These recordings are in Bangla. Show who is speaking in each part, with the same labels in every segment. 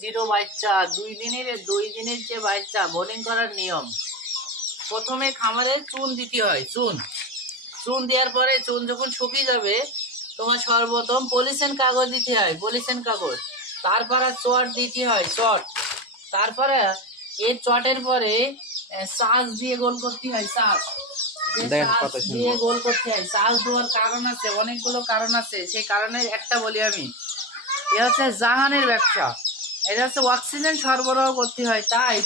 Speaker 1: জিরো বাচ্চা দুই দিনের দুই দিনের যে বাচ্চা বোর্ডিং করার নিয়ম। প্রথমে খামারে চুন দিতে হয় চুন। চুন দেওয়ার পরে চুন যখন শুকিয়ে যাবে তোমার সর্বপ্রথম পলিথিন কাগজ দিতে হয় পলিথিন কাগজ। তারপরে চট দিতে হয় চট। তারপরে এর চটের পরে শ্বাস দিয়ে গোল করতে হয়
Speaker 2: সুন্দর।
Speaker 1: দিয়ে গোল করতে হয় চাষ দেওয়ার কারণ আছে অনেকগুলো কারণ আছে সেই কারণের একটা বলি আমি। এ হচ্ছে জাহানের ব্যবসা। এটা হচ্ছে অক্সিজেন সরবরাহ করতে হয়, তাই।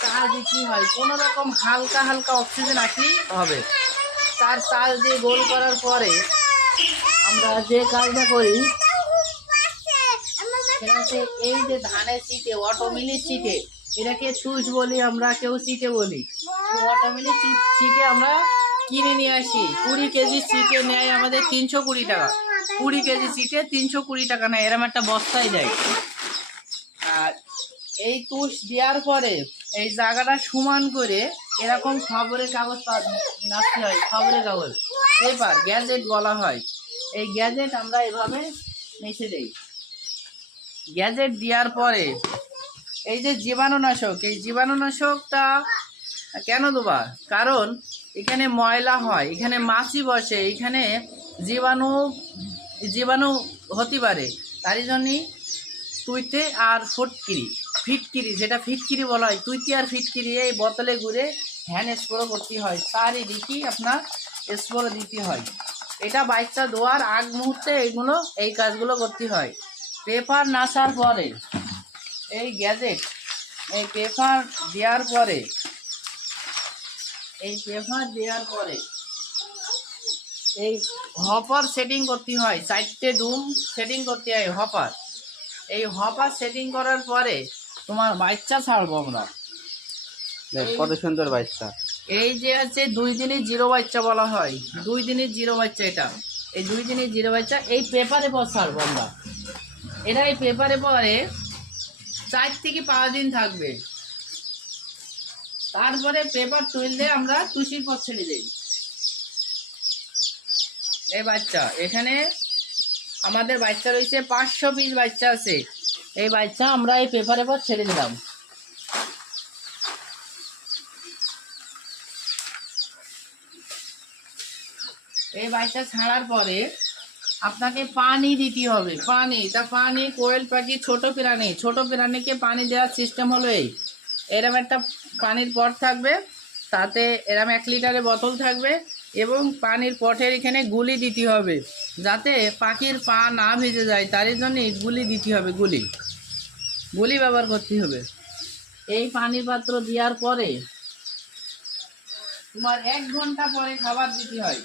Speaker 1: চাল দিতে হয়? কোনো রকম হালকা হালকা অক্সিজেন আসলেই হবে। তার চাল দিয়ে গোল করার পরে আমরা যে কাজটা করি এই যে ধানের চিটে অটোমিলি চিটে এটাকে চুষ বলি আমরা, কেউ চিটে বলি। অটোমিলি চিটে আমরা কিনে নিয়ে আসি। কুড়ি কেজি চিটে নেয় আমাদের তিনশো কুড়ি টাকা। কুড়ি কেজি চিটে তিনশো কুড়ি টাকা নেয়, এরম একটা বস্তায় দেয়। আর এই তুষ দেওয়ার পরে এই জায়গাটা সমান করে এরকম খবরের কাগজ নাচতে হয়, খবরের কাগজ। পেপার গ্যাজেট বলা হয়। এই গ্যাজেট আমরা এভাবে মেখে দেই। গ্যাজেট দেওয়ার পরে এই যে জীবাণুনাশক, এই জীবাণুনাশকটা কেন দেবা? কারণ এখানে ময়লা হয়, এখানে মাছি বসে, এখানে জীবাণু জীবাণু হতে পারে। তারই জন্যই তুইতে আর ফটকিরি, ফিটকিরি, যেটা ফিটকিরি বলা হয়, তুইতে আর ফিটকিরি, এই বোতলে ঘুরে হ্যান্ড স্প্রো করতে হয়। তারই চারিদিকেই আপনার স্প্রে দিতে হয়। এটা বাচ্চা ধোয়ার আগ মুহূর্তে এইগুলো, এই কাজগুলো করতে হয়। পেপার নাসার পরে, এই গ্যাজেট, এই পেপার দেওয়ার পরে, এই পেপার দেওয়ার পরে, এই হপার সেটিং করতে হয়। চারটে ডুম সেটিং করতে হয় হপার। এই হপার সেটিং করার পরে তোমার বাচ্চা ছাড়বো আমরা।
Speaker 2: কত সুন্দর বাচ্চা।
Speaker 1: এই যে আছে দুই দিনের জিরো বাচ্চা বলা হয়। দুই দিনের জিরো বাচ্চা এটা। এই দুই দিনের জিরো বাচ্চা এই পেপারে পর ছাড়বো আমরা। এটা এই পেপারে পরে চার থেকে পাঁচ দিন থাকবে। তারপরে পেপার তুললে আমরা তুষির পর ছেড়ে দিই এই বাচ্চা এখানে আমাদের বাচ্চা রয়েছে, পাঁচশো পিস বাচ্চা আছে। এই বাচ্চা আমরা এই পেপারে পর ছেড়ে দিলাম। এই বাচ্চা ছাড়ার পরে আপনাকে পানি দিতে হবে, পানি। তা পানি, কোয়েল পাখি, ছোট প্রাণী। ছোট প্রাণীকে পানি দেওয়ার সিস্টেম হলো এই। এরম একটা পানির পট থাকবে, তাতে এরম এক লিটারের বোতল থাকবে। এবং পানির পটের এখানে গুলি দিতে হবে, যাতে পাখির পা না ভিজে যায়। তার জন্য গুলি দিতে হবে, গুলি। গুলি ব্যবহার করতে হবে। এই পানির পাত্র দেওয়ার পরে তোমার এক ঘণ্টা পরে খাবার দিতে হয়।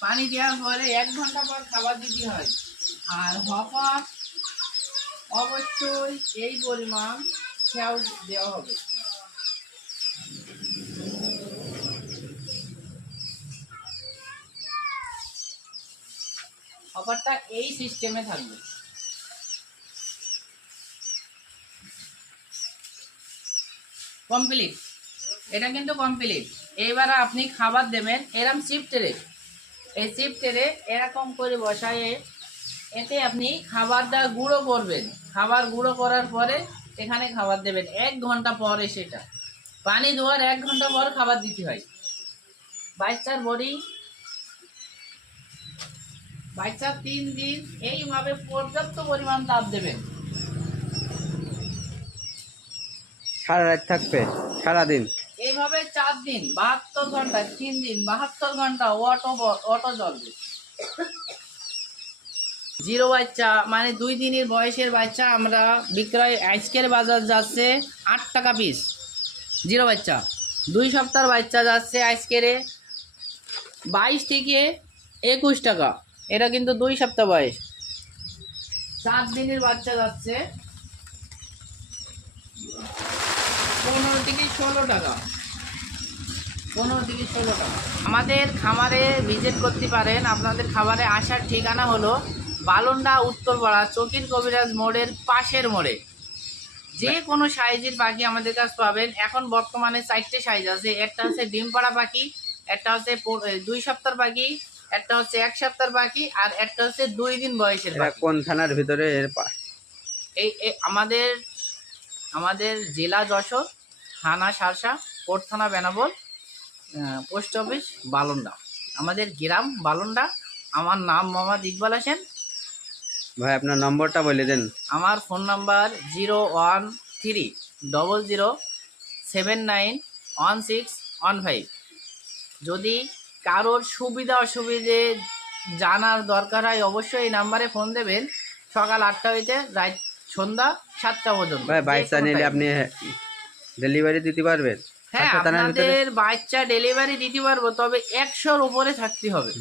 Speaker 1: পানি দেওয়ার পরে এক ঘণ্টা পর খাবার দিতে হয়। আর হপার অবশ্যই এই পরিমাণ খেয়াল দেওয়া হবে। হপারটা এই সিস্টেমে থাকবে। কমপ্লিট। এটা কিন্তু কমপ্লিট। এইবার আপনি খাবার দেবেন, এরম শিফটেরে এই শিফটেরে এরকম করে বসায় এতে আপনি খাবার খাবারটা গুঁড়ো করবেন। খাবার গুঁড়ো করার পরে এখানে খাবার দেবেন। এক ঘণ্টা পরে সেটা। পানি ধোয়ার এক ঘণ্টা পর খাবার দিতে হয়। বাচ্চার বডি বাচ্চার তিন দিন এইভাবে পর্যাপ্ত পরিমাণ তাপ দেবেন।
Speaker 2: সারা রাত থাকবে সারাদিন?
Speaker 1: এইভাবে চার দিন বাহাত্তর ঘণ্টা তিন দিন বাহাত্তর ঘণ্টা অটো অটো চলবে। জিরো বাচ্চা মানে দুই দিনের বয়সের বাচ্চা আমরা বিক্রয় আজকের বাজার যাচ্ছে আট টাকা পিস। জিরো বাচ্চা দুই সপ্তাহের বাচ্চা যাচ্ছে আজকের বাইশ থেকে একুশ টাকা। এটা কিন্তু দুই সপ্তাহ বয়স। সাত দিনের বাচ্চা যাচ্ছে। পনেরো থেকে ষোলো টাকা। পনেরো থেকে ষোলো টাকা। আমাদের খামারে ভিজিট করতে পারেন। আপনাদের খাবারে আসার ঠিকানা হলো বালন্ডা উত্তরপাড়া চকির কবিরাজ মোড়ের পাশের মোড়ে। যে কোনো সাইজের পাখি আমাদের কাছে পাবেন। এখন বর্তমানে চারটে সাইজ আছে। একটা হচ্ছে ডিম পাড়া পাখি একটা হচ্ছে দুই সপ্তাহ পাখি একটা হচ্ছে এক সপ্তাহ পাখি আর একটা হচ্ছে দুই দিন বয়সের
Speaker 2: কোন থানার ভিতরে এর পা-
Speaker 1: এই এই আমাদের আমাদের জেলা যশোর থানা সারসা কোট থানা বেনাবল পোস্ট অফিস বালন্ডা। আমাদের গ্রাম বালন্ডা। আমার নাম মোহাম্মদ ইকবাল হোসেন।
Speaker 2: ভাই আপনার নম্বরটা বলে দেন।
Speaker 1: আমার phone number zero one three double zero seven nine one six one five. যদি কারোর সুবিধা অসুবিধে জানার দরকার হয় অবশ্যই এই নাম্বারে ফোন দেবেন। সকাল আটটা হইতে রাত সন্ধ্যা সাতটা পর্যন্ত।
Speaker 2: ভাই
Speaker 1: যে
Speaker 2: বাচ্চা নিলে আপনি ডেলিভারি দিতে পারবেন।
Speaker 1: হ্যাঁ আপনাদের বাচ্চা ডেলিভারি দিতে পারব তবে একশোর উপরে থাকতে হবে।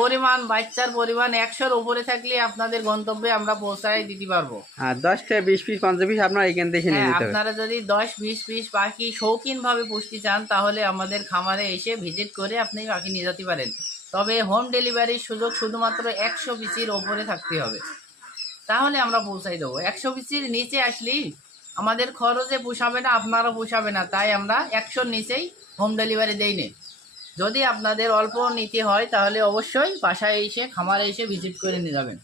Speaker 1: পরিমাণ বাচ্চার পরিমাণ একশোর উপরে থাকলে আপনাদের গন্তব্যে আমরা পৌঁছায় দিতে পারব।
Speaker 2: আর দশ বিশ পিস পঞ্চাশ পিস আপনার এখান থেকে নিয়ে
Speaker 1: হ্যাঁ আপনারা যদি দশ বিশ পিস পাখি শৌখিন ভাবে পুষতে চান তাহলে আমাদের খামারে এসে ভিজিট করে আপনি পাখি নিয়ে যেতে পারেন। তবে হোম ডেলিভারির সুযোগ শুধুমাত্র একশো পিসির ওপরে থাকতে হবে। তাহলে আমরা পৌঁছাই দেবো। একশো পিসির নিচে আসলেই আমাদের খরচে পোষাবে না, আপনারও পোষাবে না। তাই আমরা একশোর নিচেই হোম ডেলিভারি দেই নি যদি আপনাদের অল্প নিতে হয়, তাহলে অবশ্যই বাসায় এসে, খামারে এসে ভিজিট করে নিয়ে যাবেন।